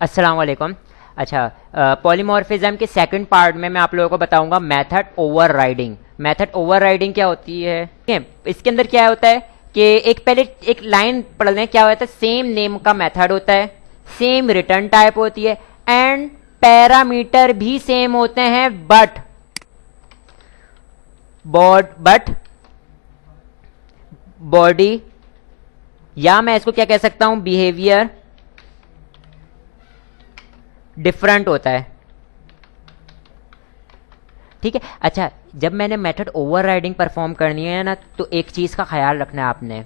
अस्सलाम वालेकुम। अच्छा, पॉलीमॉर्फिज्म के सेकंड पार्ट में मैं आप लोगों को बताऊंगा मेथड ओवरराइडिंग। मेथड ओवरराइडिंग क्या होती है? ठीक है, इसके अंदर क्या होता है कि पहले एक लाइन पढ़ लें। क्या होता है? सेम नेम का मेथड होता है, सेम रिटर्न टाइप होती है, एंड पैरामीटर भी सेम होते हैं, बट बॉडी, या मैं इसको क्या कह सकता हूं, बिहेवियर डिफरेंट होता है। ठीक है। अच्छा, जब मैंने मेथड ओवरराइडिंग परफॉर्म करनी है ना, तो एक चीज का ख्याल रखना है आपने।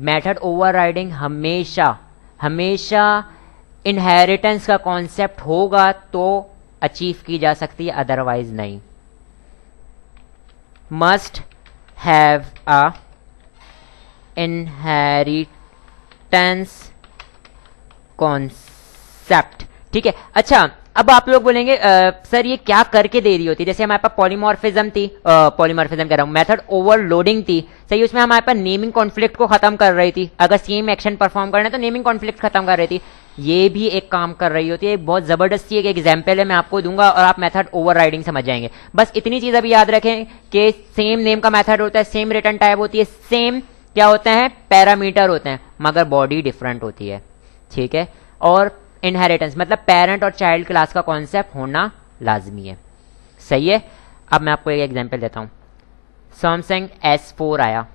मेथड ओवरराइडिंग हमेशा हमेशा इनहेरिटेंस का कॉन्सेप्ट होगा तो अचीव की जा सकती है, अदरवाइज नहीं। Must have a inheritance concept. ठीक है। अच्छा, अब आप लोग बोलेंगे सर ये क्या करके दे रही होती है? जैसे हमारे पास पॉलीमॉर्फिज्म थी, पॉलीमॉर्फिज्म कह रहा हूं, मेथड ओवरलोडिंग थी, सही। उसमें हमारे पास नेमिंग कॉन्फ्लिक्ट को खत्म कर रही थी। अगर सेम एक्शन परफॉर्म करना है तो नेमिंग कॉन्फ्लिक्ट खत्म कर रही थी। ये भी एक काम कर रही होती है। एक बहुत जबरदस्ती एक एग्जाम्पल है, मैं आपको दूंगा और आप मेथड ओवरराइडिंग समझ जाएंगे। बस इतनी चीज अभी याद रखें कि सेम नेम का मेथड होता है, सेम रिटर्न टाइप होती है, सेम क्या होते हैं, पैरामीटर होते हैं, मगर बॉडी डिफरेंट होती है। ठीक है। और इनहेरिटेंस मतलब पेरेंट और चाइल्ड क्लास का कॉन्सेप्ट होना लाजमी है, सही है। अब मैं आपको एक एग्जांपल देता हूं। सैमसंग S4 आया,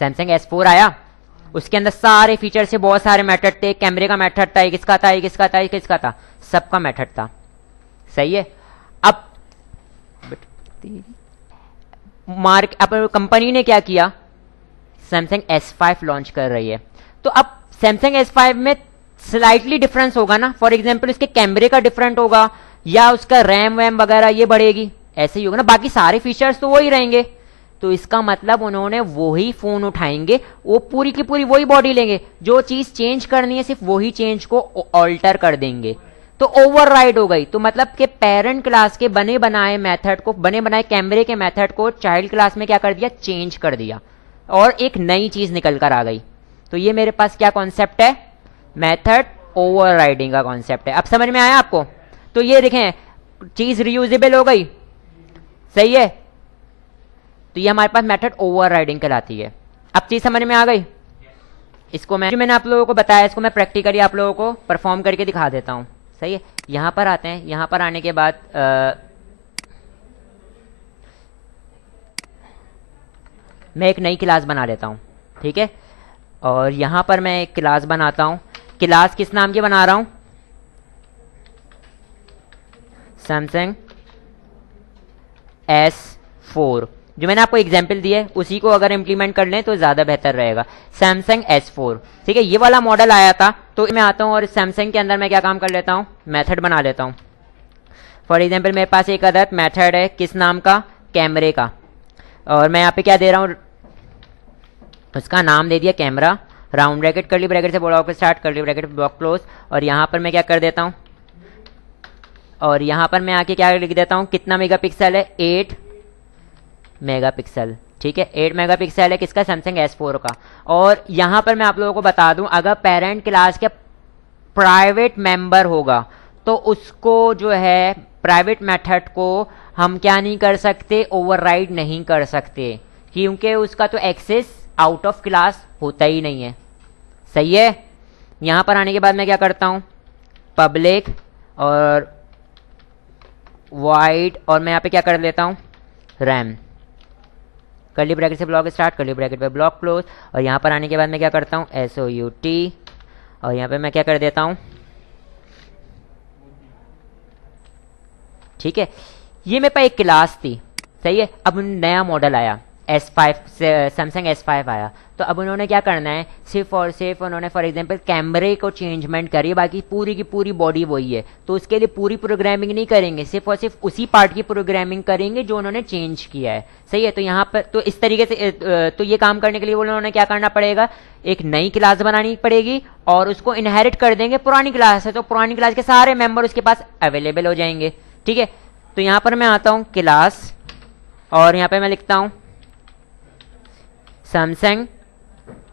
सैमसंग S4 आया, उसके अंदर सारे फीचर से बहुत सारे मेथड थे। कैमरे का मेथड था, किसका था, किसका था, किसका था, सबका मेथड था, सही है। अब कंपनी ने क्या किया, सैमसंग S5 लॉन्च कर रही है, तो अब सैमसंग S5 में स्लाइटली डिफरेंस होगा ना। फॉर एग्जाम्पल उसके कैमरे का डिफरेंट होगा, या उसका रैम वैम वगैरह ये बढ़ेगी, ऐसे ही होगा ना। बाकी सारे फीचर्स तो वही रहेंगे। तो इसका मतलब उन्होंने वही फोन उठाएंगे, वो पूरी की पूरी वही बॉडी लेंगे, जो चीज चेंज करनी है सिर्फ वही चेंज को ऑल्टर कर देंगे, तो ओवरराइड हो गई। तो मतलब कि पेरेंट क्लास के बने बनाए मेथड को, बने बनाए कैमरे के मेथड को चाइल्ड क्लास में क्या कर दिया, चेंज कर दिया, और एक नई चीज निकल कर आ गई। तो ये मेरे पास क्या कॉन्सेप्ट है, मेथड ओवरराइडिंग का कॉन्सेप्ट है। अब समझ में आया आपको? तो ये देखें, चीज रियूजेबल हो गई, सही है। तो ये हमारे पास मेथड ओवरराइडिंग कहलाती है। अब चीज समझ में आ गई? इसको मैंने आप लोगों को बताया, इसको मैं प्रैक्टिकली आप लोगों को परफॉर्म करके दिखा देता हूं, सही है। यहां पर आते हैं, यहां पर आने के बाद मैं एक नई क्लास बना लेता हूं, ठीक है। और यहां पर मैं एक क्लास बनाता हूं। क्लास किस नाम की बना रहा हूं, सैमसंग S4। जो मैंने आपको एग्जाम्पल दिया है उसी को अगर इंप्लीमेंट कर लें तो ज्यादा बेहतर रहेगा। सैमसंग S4, ठीक है। ये वाला मॉडल आया था, तो मैं आता हूं और सैमसंग के अंदर मैं क्या काम कर लेता हूं, मेथड बना लेता हूं। फॉर एग्जाम्पल मेरे पास एक अदर मेथड है, किस नाम का, कैमरे का, और मैं यहाँ पे क्या दे रहा हूं, उसका नाम दे दिया camera, round bracket, curly bracket से block start, curly bracket block close. और यहां पर मैं क्या कर देता हूं, और यहां पर मैं आके क्या लिख देता हूं, कितना मेगापिक्सल है, 8 मेगापिक्सल, ठीक है। 8 मेगापिक्सल है किसका, सैमसंग S4 का। और यहां पर मैं आप लोगों को बता दूं, अगर पेरेंट क्लास के प्राइवेट मेंबर होगा तो उसको जो है प्राइवेट मेथड को हम क्या नहीं कर सकते, ओवरराइड नहीं कर सकते, क्योंकि उसका तो एक्सेस आउट ऑफ क्लास होता ही नहीं है, सही है। यहां पर आने के बाद मैं क्या करता हूं, पब्लिक और वाइड, और मैं यहां पे क्या कर लेता हूं, रैम, कर्ली ब्रैकेट से ब्लॉक स्टार्ट, कर्ली ब्रैकेट पे ब्लॉक क्लोज। और यहां पर आने के बाद मैं क्या करता हूं, SOUT, और यहां पे मैं क्या कर देता हूं, ठीक है। ये मेरे पास एक क्लास थी, सही है। अब नया मॉडल आया S5, सैमसंग S5 आया, तो अब उन्होंने क्या करना है, सिर्फ और सिर्फ उन्होंने फॉर एग्जांपल कैमरे को चेंजमेंट करी, बाकी पूरी की पूरी बॉडी वही है। तो उसके लिए पूरी प्रोग्रामिंग नहीं करेंगे, सिर्फ और सिर्फ उसी पार्ट की प्रोग्रामिंग करेंगे जो उन्होंने चेंज किया है, सही है। तो यहाँ पर तो इस तरीके से तो ये काम करने के लिए उन्होंने क्या करना पड़ेगा, एक नई क्लास बनानी पड़ेगी और उसको इनहेरिट कर देंगे पुरानी क्लास है, तो पुरानी क्लास के सारे मेंबर उसके पास अवेलेबल हो जाएंगे, ठीक है। तो यहां पर मैं आता हूं क्लास, और यहां पे मैं लिखता हूं सैमसंग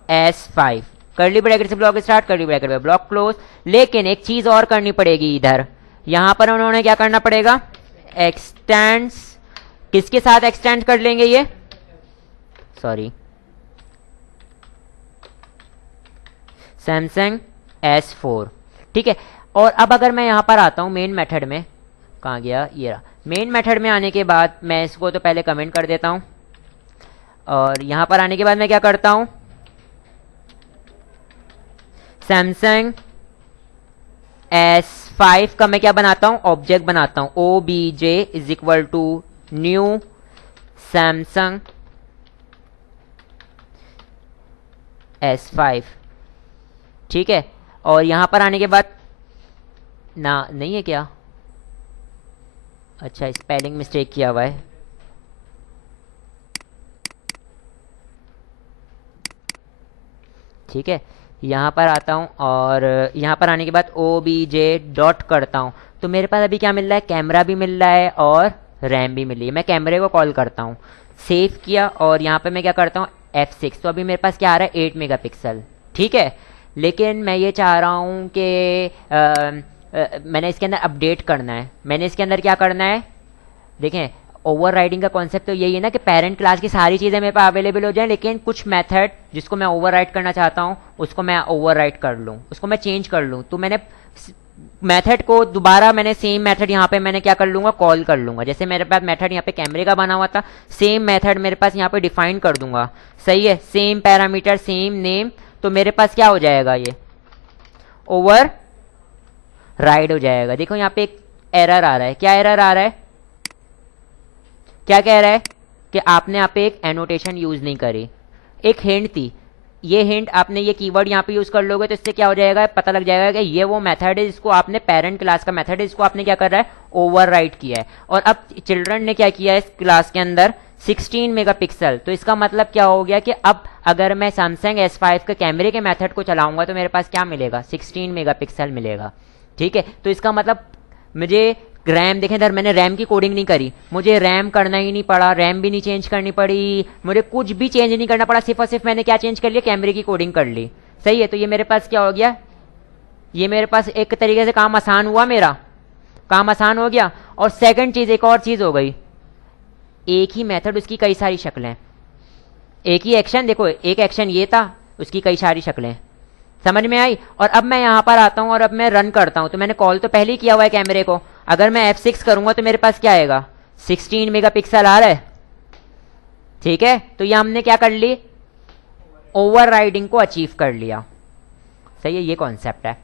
S5, कर्ली ब्रैकेट से ब्लॉक स्टार्ट, कर्ली ब्रैकेट में ब्लॉक क्लोज। लेकिन एक चीज और करनी पड़ेगी इधर, यहां पर उन्होंने क्या करना पड़ेगा, एक्सटेंड्स, किसके साथ एक्सटेंड कर लेंगे ये, सॉरी सैमसंग S4, ठीक है। और अब अगर मैं यहां पर आता हूं मेन मेथड में, कहां गया ये रहा, मेन मेथड में आने के बाद मैं इसको तो पहले कमेंट कर देता हूं, और यहां पर आने के बाद मैं क्या करता हूं, सैमसंग S5 का मैं क्या बनाता हूं, ऑब्जेक्ट बनाता हूं, obj is equal to new Samsung S5, ठीक है। और यहां पर आने के बाद ना नहीं है क्या, अच्छा स्पेलिंग मिस्टेक किया हुआ है, ठीक है। यहाँ पर आता हूँ और यहाँ पर आने के बाद obj डॉट करता हूँ, तो मेरे पास अभी क्या मिल रहा है, कैमरा भी मिल रहा है और रैम भी मिल रही है। मैं कैमरे को कॉल करता हूँ, सेव किया, और यहाँ पे मैं क्या करता हूँ F6, तो अभी मेरे पास क्या आ रहा है 8 मेगापिक्सल, ठीक है। लेकिन मैं ये चाह रहा हूँ कि मैंने इसके अंदर अपडेट करना है, मैंने इसके अंदर क्या करना है, देखें ओवर राइडिंग का कॉन्सेप्ट तो यही है ना कि पेरेंट क्लास की सारी चीज़ें मेरे पास अवेलेबल हो जाएं, लेकिन कुछ मेथड जिसको मैं ओवर राइड करना चाहता हूँ उसको मैं ओवर राइड कर लूँ, उसको मैं चेंज कर लूँ। तो मैंने मेथड को दोबारा, मैंने सेम मेथड यहाँ पे मैंने क्या कर लूँगा, कॉल कर लूँगा। जैसे मेरे पास मेथड यहाँ पे कैमरे का बना हुआ था, सेम मेथड मेरे पास यहाँ पे डिफाइन कर दूंगा, सही है, सेम पैरामीटर सेम नेम, तो मेरे पास क्या हो जाएगा, ये ओवर राइड हो जाएगा। देखो यहाँ पे एक एरर आ रहा है, क्या एरर आ रहा है, क्या कह रहा है कि आपने यहाँ पे एक एनोटेशन यूज नहीं करी, एक हिंट थी, ये हिंट आपने ये कीवर्ड यहाँ पे यूज कर लोगे तो इससे क्या हो जाएगा, पता लग जाएगा कि ये वो मेथड है जिसको आपने, पेरेंट क्लास का मेथड है जिसको आपने क्या कर रहा है, ओवरराइड किया है। और अब चिल्ड्रन ने क्या किया है इस क्लास के अंदर 16 मेगापिक्सल, तो इसका मतलब क्या हो गया कि अब अगर मैं सैमसंग S5 के कैमरे के मेथड को चलाऊंगा तो मेरे पास क्या मिलेगा, 16 मेगापिक्सल मिलेगा, ठीक है। तो इसका मतलब मुझे रैम, देखें इधर मैंने रैम की कोडिंग नहीं करी, मुझे रैम करना ही नहीं पड़ा, रैम भी नहीं चेंज करनी पड़ी, मुझे कुछ भी चेंज नहीं करना पड़ा, सिर्फ और सिर्फ मैंने क्या चेंज कर लिया, कैमरे की कोडिंग कर ली, सही है। तो ये मेरे पास क्या हो गया, ये मेरे पास एक तरीके से काम आसान हुआ, मेरा काम आसान हो गया। और सेकंड चीज, एक और चीज हो गई, एक ही मेथड उसकी कई सारी शक्लें, एक ही एक्शन, देखो एक एक्शन ये था, उसकी कई सारी शक्लें, समझ में आई। और अब मैं यहां पर आता हूं और अब मैं रन करता हूं, तो मैंने कॉल तो पहले ही किया हुआ है कैमरे को, अगर मैं F6 करूंगा तो मेरे पास क्या आएगा, 16 मेगापिक्सल आ रहा है, ठीक है। तो ये हमने क्या कर ली, ओवर राइडिंग को अचीव कर लिया, सही है, ये कॉन्सेप्ट है।